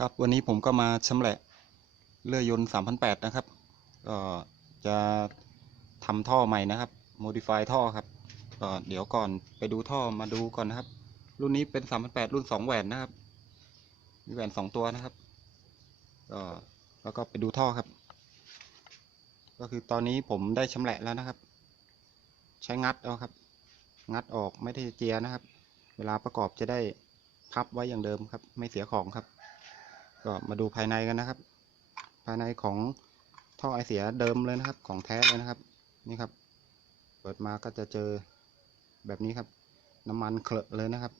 ครับวันนี้ผมก็มาชำแหละเลื่อยยนต์ 3008 นะครับ ก็จะทำท่อใหม่นะครับ modify ท่อครับก็เดี๋ยวก่อนไปดูท่อมาดูก่อนนะครับ รุ่นนี้เป็น 3008 รุ่น 2 แหวนนะครับ มีแหวน 2 ตัวนะครับก็แล้วก็ไปดูท่อครับ ก็คือตอนนี้ผมได้ชำแหละแล้วนะครับ ใช้งัดเอาครับ งัดออกไม่ได้เจียนะครับ เวลาประกอบจะได้พับไว้อย่างเดิมครับ ไม่เสียของครับ ก็มาดูภายในกันนะครับ ภายในของท่อไอเสียเดิมเลยนะครับ ของแท้เลยนะครับ นี่ครับ เปิดมาก็จะเจอแบบนี้ครับ น้ำมันเคลอะเลยนะครับ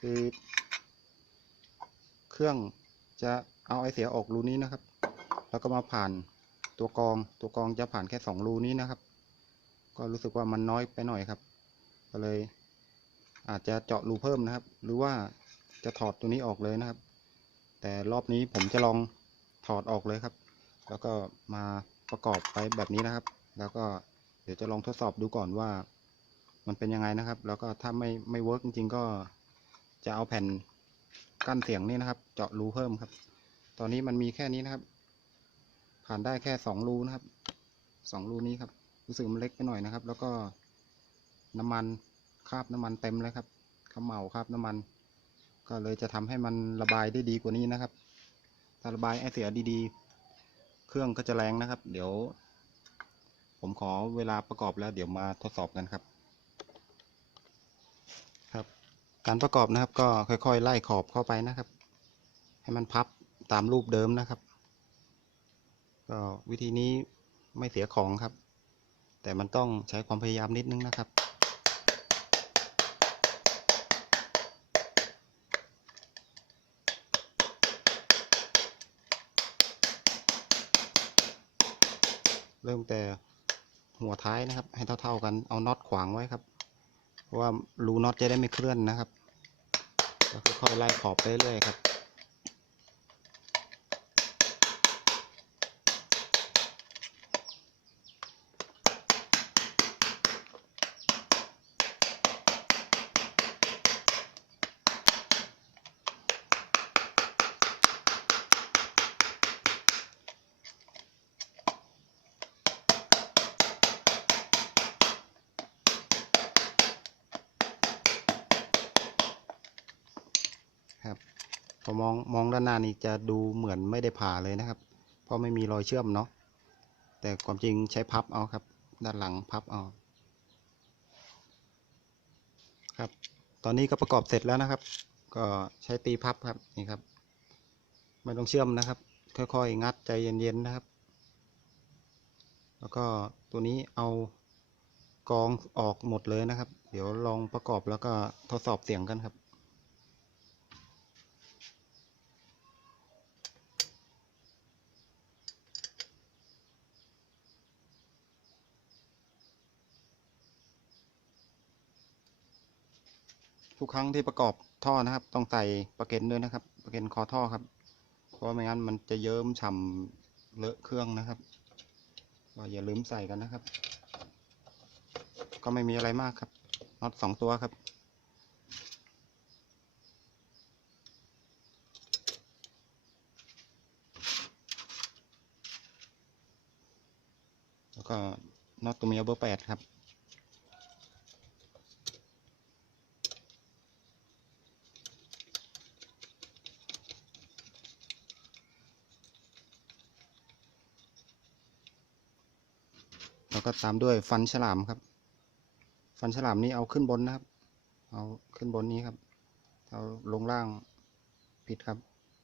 คือเครื่องจะเอาไอเสียออกรูนี้นะครับ แล้วก็มาผ่านตัวกรอง ตัวกรองจะผ่านแค่สองรูนี้นะครับ ก็รู้สึกว่ามันน้อยไปหน่อยครับ ก็เลย อาจจะเจาะรูเพิ่มนะครับ หรือว่าจะถอดตัวนี้ออกเลยนะครับ แต่รอบนี้ผมจะลองถอดออกเลยครับ แล้วก็มาประกอบไปแบบนี้นะครับ แล้วก็เดี๋ยวจะลองทดสอบดูก่อนว่า มันเป็นยังไงนะครับ แล้วก็ถ้าไม่ไม่เวิร์กจริงๆก็จะเอาแผ่นกั้นเสียงนี่นะครับ เจาะรูเพิ่มครับ ตอนนี้มันมีแค่นี้นะครับ ผ่านได้แค่สองรูนะครับสองรูนี้ครับ รู้สึกมันเล็กไปหน่อยนะครับ แล้วก็น้ำมัน คราบน้ำมันเต็มเลยครับเขมเหลาคราบน้ำมัน ก็เลยจะทำให้มันระบายได้ดีกว่านี้นะครับ ถ้าระบายไอเสียดีๆ เครื่องก็จะแรงนะครับ เดี๋ยว ผมขอเวลาประกอบแล้วเดี๋ยวมาทดสอบกันครับ ครับ การประกอบนะครับ ก็ค่อยๆ ไล่ขอบเข้าไปนะครับ ให้มันพับตามรูปเดิมนะครับก็วิธีนี้ไม่เสียของครับ แต่มันต้องใช้ความพยายามนิดนึงนะครับ เริ่มแต่หัวท้ายนะครับ ให้เท่าๆกันเอาน็อตขวางไว้ครับ เพราะว่ารูน็อตจะได้ไม่เคลื่อนนะครับแล้วค่อยๆไล่ขอบไปเรื่อยๆครับ อมองมองด้านหน้านี่จะดูเหมือนไม่ได้ผ่าเลยนะครับ เพราะไม่มีรอยเชื่อมเนาะแต่ความจริงใช้พับเอาครับ ด้านหลังพับเอาครับ ตอนนี้ก็ประกอบเสร็จแล้วนะครับ ก็ใช้ตีพับครับนี่ครับ ไม่ต้องเชื่อมนะครับ ค่อยๆ งัดใจเย็นๆนะครับ แล้วก็ตัวนี้เอากองออกหมดเลยนะครับ เดี๋ยวลองประกอบแล้วก็ทดสอบเสียงกันครับ ทุกครั้งที่ประกอบท่อนะครับ ต้องใส่ประเก็นด้วยนะครับ ประเก็นคอท่อครับ เพราะไม่งั้นมันจะเยิ้มฉ่ำเลอะเครื่องนะครับก็อย่าลืมใส่กันนะครับ ก็ไม่มีอะไรมากครับน็อตสองตัวครับแล้วก็น็อตตัวเมียเบอร์แปดครับ ก็ตามด้วยฟันฉลามครับ ฟันฉลามนี้เอาขึ้นบนนะครับ เอาขึ้นบนนี้ครับ เอาลงล่างผิดครับ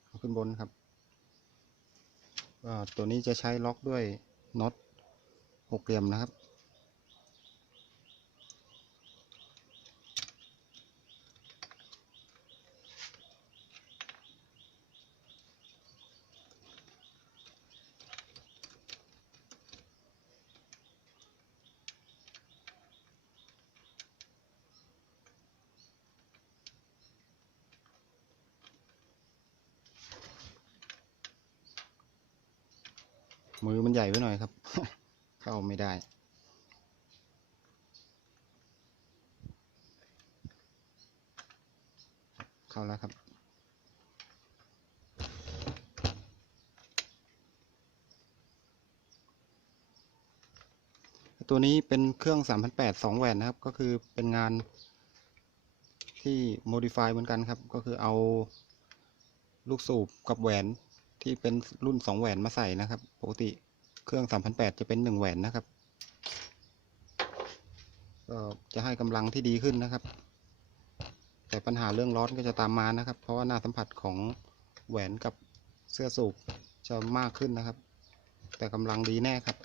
เอาขึ้นบนครับตัวนี้จะใช้ล็อกด้วยน็อตหกเหลี่ยมนะครับ มือมันใหญ่ไปหน่อยครับ เข้าไม่ได้ เข้าแล้วครับ ตัวนี้เป็นเครื่อง3008 2แหวนนะครับ ก็คือเป็นงานที่ modify เหมือนกันครับ ก็คือเอาลูกสูบกับแหวน ที่เป็นรุ่น2แหวนมาใส่นะครับ ปกติเครื่อง3008จะเป็น1แหวนนะครับก็จะให้กำลังที่ดีขึ้นนะครับ แต่ปัญหาเรื่องร้อนก็จะตามมานะครับ เพราะว่าหน้าสัมผัสของแหวนกับเสื้อสูบจะมากขึ้นนะครับ แต่กำลังดีแน่ครับ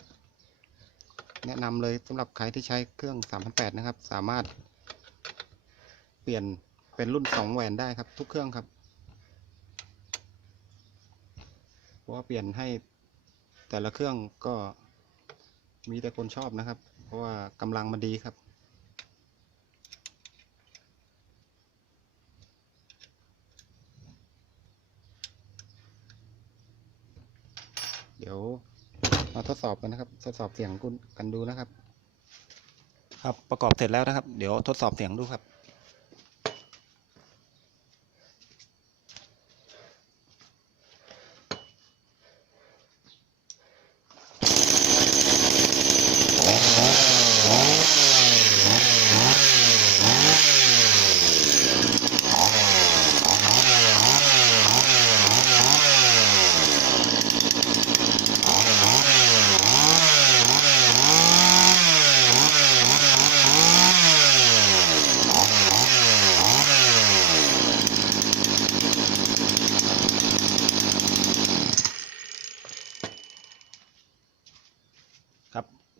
แนะนำเลยสำหรับใครที่ใช้เครื่อง3008นะครับ สามารถเปลี่ยนเป็นรุ่น 2 แหวนได้ครับ ทุกเครื่องครับ เพราะ ว่าเปลี่ยนให้แต่ละเครื่องก็มีแต่คนชอบนะครับ เพราะว่ากำลังมันดีครับ เดี๋ยวมาทดสอบกันนะครับ ทดสอบเสียงกันดูนะครับ ครับประกอบเสร็จแล้วนะครับ เดี๋ยวทดสอบเสียงดูครับ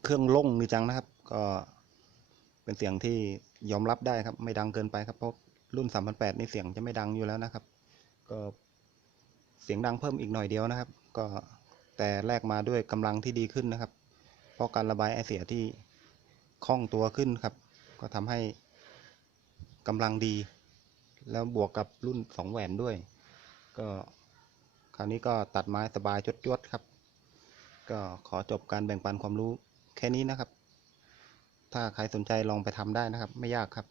เครื่องล่งดีจังนะครับ ก็เป็นเสียงที่ยอมรับได้ครับ ไม่ดังเกินไปครับเพราะรุ่น 3008นี่เสียงจะไม่ดังอยู่แล้วนะครับ ก็เสียงดังเพิ่มอีกหน่อยเดียวนะครับ ก็แต่แลกมาด้วยกำลังที่ดีขึ้นนะครับ เพราะการระบายไอเสียที่คล่องตัวขึ้นครับ ก็ทำให้กำลังดี แล้วบวกกับรุ่น 2 แหวนด้วย ก็คราวนี้ก็ตัดไม้สบายจวดๆครับ ก็ขอจบการแบ่งปันความรู้ แค่นี้นะครับ ถ้าใครสนใจลองไปทำได้นะครับ ไม่ยากครับ